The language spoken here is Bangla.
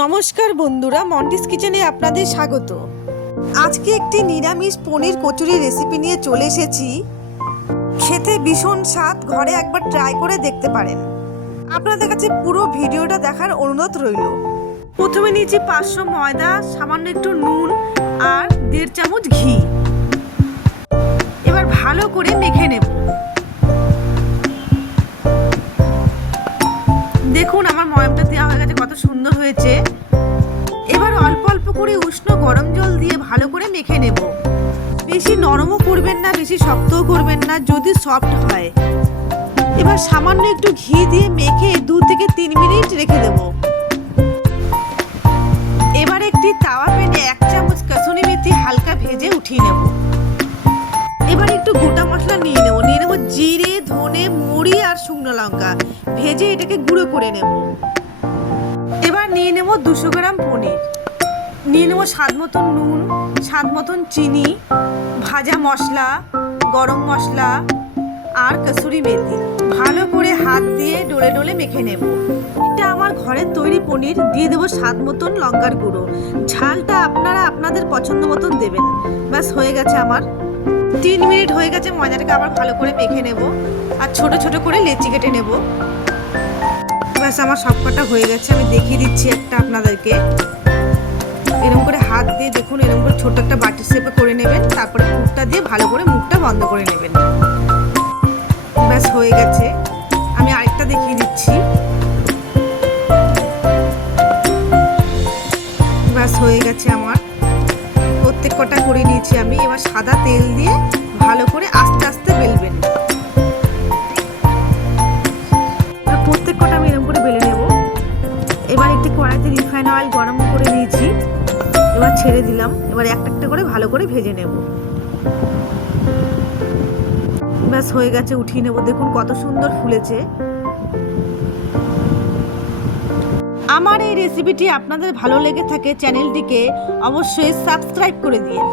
নমস্কার বন্ধুরা, মন্টিস কিচেনে আপনাদের স্বাগত। আজকে একটি নিরামিষ পনির কচুরি রেসিপি নিয়ে চলে এসেছি। খেতে ভীষণ স্বাদ, ঘরে একবার ট্রাই করে দেখতে পারেন। আপনাদের কাছে পুরো ভিডিওটা দেখার অনুরোধ রইল। প্রথমে নিয়েছি 500 ময়দা, সামান্য একটু নুন আর 1.5 চামচ ঘি। এবার ভালো করে মেখে নেব। দেখুন আমার ময়ামটা দেওয়া হয়ে গেছে, কত সুন্দর হয়েছে। এবার অল্প অল্প করে উষ্ণ গরম জল দিয়ে ভালো করে মেখে নেব। বেশি নরমও করবেন না, বেশি শক্তও করবেন না, যদি সফট হয়। এবার সামান্য একটু ঘি দিয়ে মেখে 2 থেকে 3 মিনিট রেখে দেব। এবার একটি তাওয়া প্যানে 1 চামচ কাসুরি মেথি হালকা ভেজে উঠিয়ে নেব। এবার একটু গোটা মশলা নিয়ে নেব জিরে, ধনে, মৌরি আর শুকনো লঙ্কা ভেজে এটাকে গুঁড়ো করে নেব। এবার নিয়ে নেব 200 গ্রাম পনির, নিয়ে নেব স্বাদ মতন নুন, স্বাদ মতন চিনি, ভাজা মশলা, গরম মশলা আর কাসুরি মেথি। ভালো করে হাত দিয়ে ডলে ডলে মেখে নেব। এটা আমার ঘরের তৈরি পনির। দিয়ে দেবো স্বাদ মতন লঙ্কার গুঁড়ো, ঝালটা আপনারা আপনাদের পছন্দ মতন দেবেন। ব্যাস হয়ে গেছে আমার। 3 মিনিট হয়ে গেছে। ময়দাটাকে আবার ভালো করে মেখে নেব আর ছোট ছোট করে লেচি কেটে নেব। ব্যাস আমার সব কটা হয়ে গেছে। আমি দেখিয়ে দিচ্ছি একটা আপনাদেরকে। এরকম করে হাত দিয়ে দেখুন, এরকম করে ছোট একটা বাটির শেপে করে নেবেন। তারপরে মুখটা দিয়ে ভালো করে মুখটা বন্ধ করে নেবেন। ব্যাস হয়ে গেছে। আমি আরেকটা দেখিয়ে দিচ্ছি। ব্যাস হয়ে গেছে আমার। প্রত্যেক কটা করে নিয়েছি আমি। এবার সাদা তেল দিয়ে ভালো করে আস্তে আস্তে বেলবেন। প্রত্যেক কটা আমি এরকম করে বেলে নেব। এবার একটি কড়াইতে রিফাইন অয়েল গরম করে নিয়েছি। এবার ছেড়ে দিলাম। এবার একটা একটা করে ভালো করে ভেজে নেব। ব্যাস হয়ে গেছে, উঠিয়ে নেব। দেখুন কত সুন্দর ফুলেছে। আমার এই রেসিপিটি আপনাদের ভালো লেগে থাকে চ্যানেলটিকে অবশ্যই সাবস্ক্রাইব করে দিন।